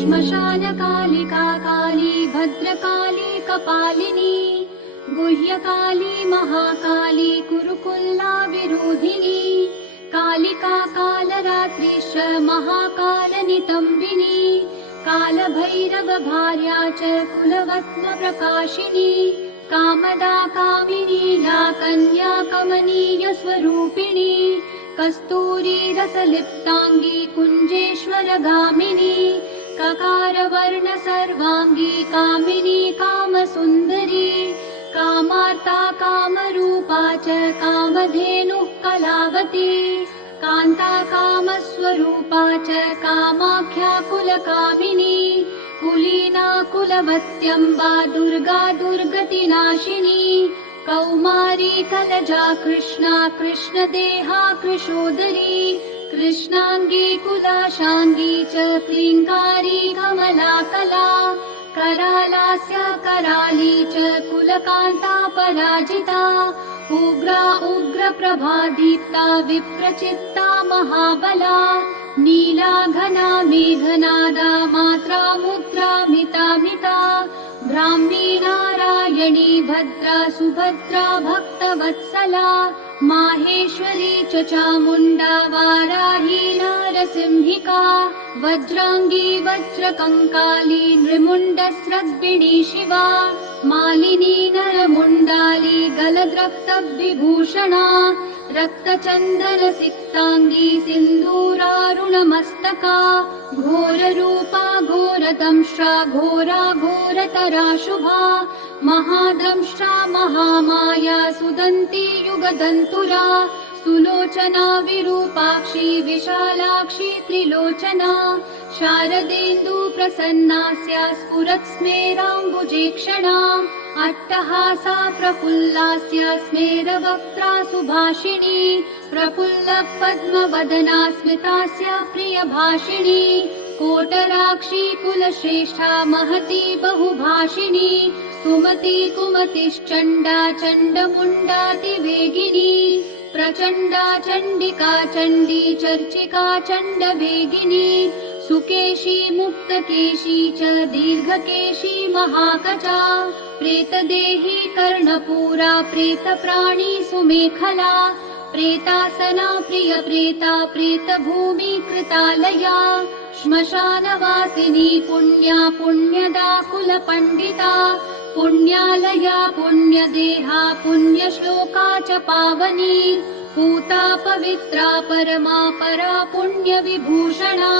श्मशानकालिका काली भद्रकाली कपालिनी गुह्यकाली महाकाली कुरुकुल्ला विरोधिनी कालिका कालरात्रिश्च महाकालनितम्बिनी कालभैरव भार्या च कुलवत्न प्रकाशिनी कामदा कामिनी या कन्या कमनीय स्वरूपिणी कस्तूरी रसलिप्तांगी कुंजेश्वर गामिनी ककारवर्ण सर्वांगी कामिनी कामसुंदरी कामार्ता कामरूपा च कामधेनुः कलावती कान्ता कामस्वरूपा च कामाख्या कुलकामिनी कुलीना कुलवत्यम्बा दुर्गा दुर्गतिनाशिनी कौमारी कलजा कृष्णा कृष्णदेहा कृशोदरी कृष्णांगी कुलाशांगी च क्लींकारी कमला कला करालास्या कराली च कुलकांता पराजिता उग्रा उग्र प्रभादीप्ता विप्रचित्ता महाबला नीला घना मेघनादा मात्रा मुद्रा मिता मिता ब्राह्मी नारायणी भद्रा सुभद्रा भक्तवत्सला माहेश्वरी च चामुण्डा वाराही नारसिंहिका वज्रांगी वज्रकङ्काली नृमुण्डस्रग्बिणी शिवा मालिनी नरमुण्डाली गलद्रक्तविभूषणा रक्तचन्दनसिक्तांगी सिन्दूरारुणमस्तका घोररूपा घोरदंष्ट्रा घोरा घोरतरा शुभा महादंष्ट्रा महामाया सुदन्ती युगदन्तुरा सुलोचना विरूपाक्षी विशालाक्षी त्रिलोचना शारदेन्दु प्रसन्नास्या स्फुरत्स्मेराम्बुजेक्षणा अट्टहासा प्रफुल्लास्या स्मेरवक्त्रा सुभाषिणी प्रफुल्ल पद्मवदना स्मितास्या प्रियभाषिणी कोटराक्षी कुलश्रेष्ठा महती बहुभाषिणी सुमती कुमतिश्चण्डा चण्डमुण्डातिवेगिनी प्रचण्डा चण्डिका चण्डी चर्चिका चण्डवेगिनी सुकेशी मुक्तकेशी च दीर्घकेशी महाकचा प्रेतदेही कर्णपूरा प्रेतप्राणी सुमेखला प्रेतासना प्रियप्रेता प्रेतभूमि कृतालया श्मशानवासिनी पुण्या पुण्यदा कुलपण्डिता पुण्यालया पुण्यदेहा पुण्यश्लोका च पावनी पूता पवित्रा परमा परा पुण्यविभूषणा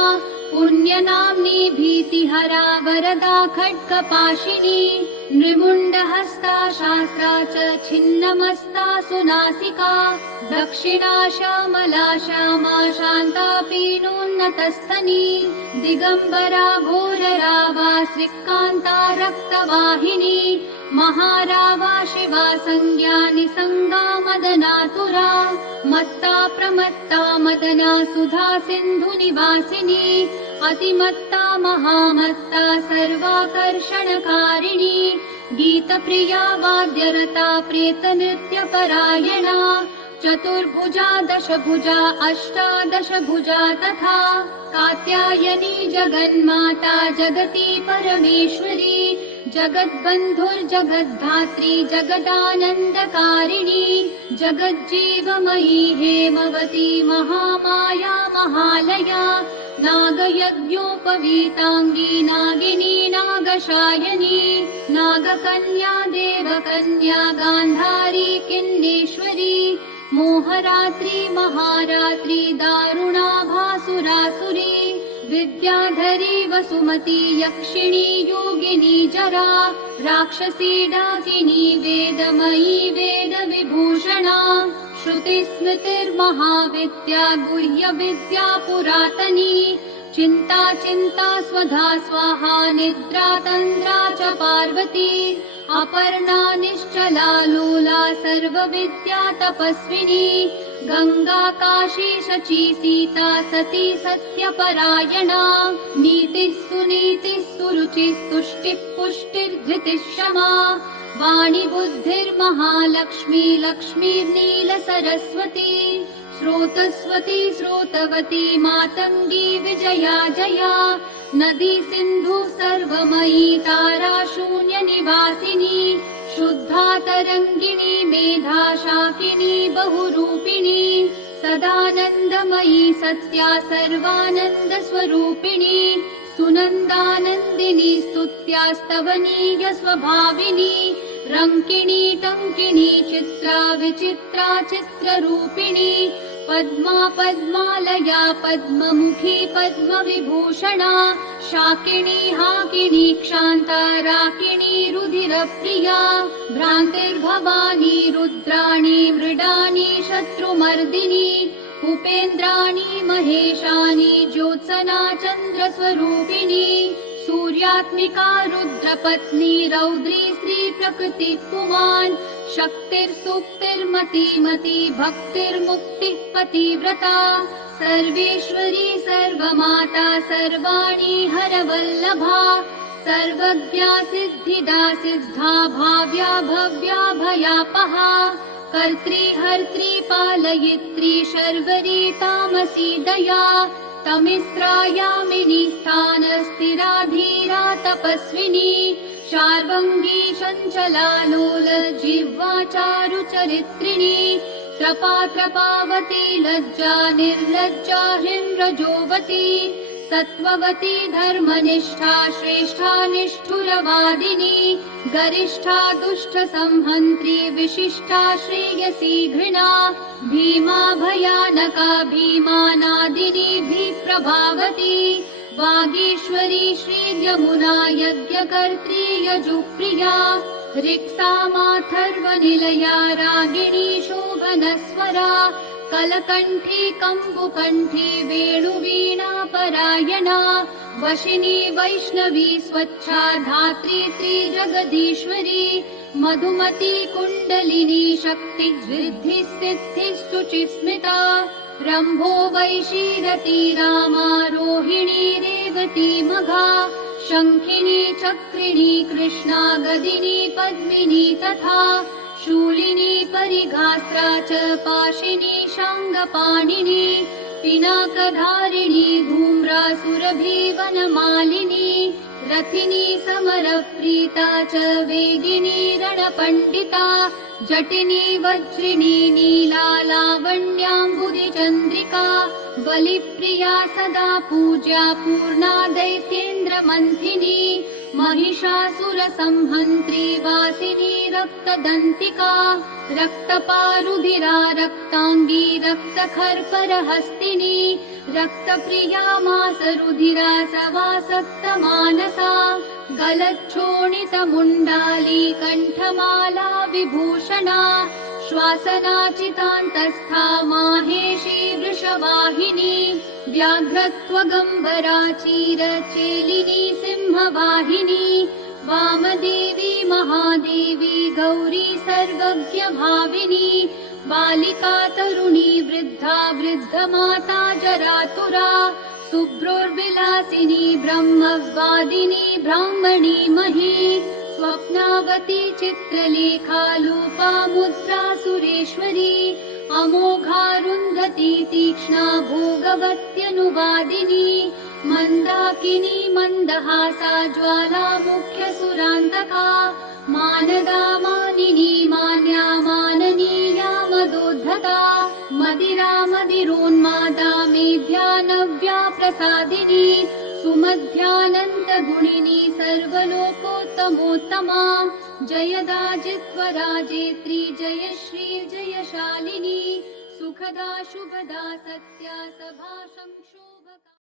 पुण्यनाम्नी भीतिहरा वरदा खड्गपाशिनी नृमुण्डहस्ता शास्त्रा च छिन्नमस्ता सुनासिका दक्षिणा श्यामला श्यामा शान्ता पीनोन्नतस्तनी दिगम्बरा घोररावा श्रीकान्ता रक्तवाहिनी महारावा शिवा संज्ञा निसंगा मदनातुरा मत्ता प्रमत्ता मदना सुधा सिन्धु निवासिनी अतिमत्ता महामत्ता सर्वाकर्षणकारिणी गीतप्रिया वाद्यरता प्रेतनृत्यपरायणा चतुर्भुजा दशभुजा अष्टादशभुजा तथा कात्यायनी जगन्माता जगती परमेश्वरी जगद्बन्धुर्जगद्धात्री जगदानन्दकारिणी जगज्जीवमयी हेमवती महामाया महालया नागयज्ञोपवीताङ्गी नागिनी नागशायनी नागकन्या देवकन्या गान्धारी किन्नेश्वरी मोहरात्रि महारात्रि दारुणा भासुरासुरी विद्याधरी वसुमती यक्षिणी योगिनी जरा राक्षसी डाकिनी वेदमयी वेदविभूषणा श्रुतिस्मृतिर्महाविद्या गुह्यविद्या पुरातनी चिन्ता चिन्ता स्वधा स्वाहा निद्रा तन्द्रा च पार्वती अपर्णा निश्चला लोला सर्वविद्या तपस्विनी गंगा काशी शची सीता सती सत्यपरायणा नीतिः सुनीतिः सुरुचिः तुष्टिः पुष्टिर्धृतिः क्षमा वाणी बुद्धिर्महालक्ष्मी लक्ष्मीर्नीलसरस्वती स्रोतस्वती स्रोतवती मातङ्गी विजया जया नदी सिन्धु सर्वमयी तारा शून्यनिवासिनी शुद्धा तरङ्गिणी मेधा शाकिनी बहुरूपिणी सदानन्दमयी सत्या सर्वानन्दस्वरूपिणी सुनन्दानन्दिनी स्तुत्यास्तवनीय स्वभाविनी रङ्किणी टङ्किणी चित्रा विचित्रा चित्ररूपिणी पद्मा पद्मालया पद्ममुखी पद्मविभूषणा शाकिनी हाकिनी क्षान्ता राकिणी रुधिरप्रिया भ्रान्तिर्भवानी रुद्राणी मृडानी शत्रुमर्दिनी उपेन्द्राणी महेशानी ज्योत्सना चन्द्रस्वरूपिणी सूर्यात्मिका रुद्रपत्नी रौद्री स्त्री प्रकृति पुमान् शक्तिर्सुप्तिर्मतिमती भक्तिर्मुक्तिः पतिव्रता सर्वेश्वरी सर्वमाता सर्वाणि हरवल्लभा सर्वज्ञा सिद्धिदा सिद्धा भाव्या भव्या भयापहा कर्त्री हर्त्री पालयित्री शर्वरी तामसी दया तमिस्रायामिनी स्थानस्थिरा धीरा तपस्विनी शार्वङ्गी चञ्चला लोलजिह्वा चारुचरित्रिणी त्रपावती लज्जा निर्लज्जा हृन्रजोवती सत्त्ववती धर्मनिष्ठा श्रेष्ठा निष्ठुरवादिनी गरिष्ठा दुष्टसंहन्त्री विशिष्टा श्रेयसी घृणा भीमा भयानका भीमानादिनी भीप्रभावती वागीश्वरी श्रीयमुना यज्ञकर्त्री यजुप्रिया ऋक्सामाथर्वनिलया रागिणी शोभनस्वरा कलकण्ठी कम्बुकण्ठी वेणुवीणापरायणा वशिनी वैष्णवी स्वच्छा धात्री त्रिजगदीश्वरी मधुमती कुण्डलिनी शक्ति वृद्धि सिद्धिस्तुचिस्मिता रम्भो वैशीरती रामा रोहिणी रेवती मघा शङ्खिनी चक्रिणी कृष्णा गदिनी पद्मिनी तथा शूलिनी परिघास्त्रा च पाशिनी शाङ्गपाणिनी पिनाकधारिणी धूम्रासुरभिवनमालिनी रथिनी समरप्रीता च वेगिनी रणपण्डिता जटिनी वज्रिणी नीला लावण्याम्बुदिचन्द्रिका बलिप्रिया सदा पूज्या पूर्णा दैत्येन्द्रमन्थिनी महिषासुरसंहन्त्री वासिनी रक्तदन्तिका रक्तपारुधिरा रक्ताङ्गी रक्तखर्परहस्तिनी रक्तप्रिया मासरुधिरा सवासक्तमानसा गलच्छोणितमुण्डाली कण्ठमाला विभूषणा श्वासनाचितान्तस्था माहेशी वृषवाहिनी व्याघ्रत्वगम्बरा चीरचेलिनी सिंहवाहिनी वामदेवी महादेवी गौरी सर्वज्ञभाविनी बालिका तरुणी वृद्धा वृद्धमाता जरातुरा शुभ्रोर्विलासिनी ब्रह्मवादिनी ब्राह्मणी मही स्वप्नावती चित्रलेखा लोपा मुद्रा सुरेश्वरी अमोघारुन्धती तीक्ष्णा भोगवत्यनुवादिनी मन्दाकिनी मन्दहासा ज्वाला मुख्यसुरान्तका मानदा मानिनी मान्या माननीया मदोद्धता मदिरा मदिरोन्मादा मेध्या नव्या प्रसादिनी सुमध्यानन्दगुणिनी सर्वलोकोत्तमोत्तमा जयदा जित्वराजेत्री जय श्री जयशालिनी सुखदा शुभदा सत्या सभा संशोभका।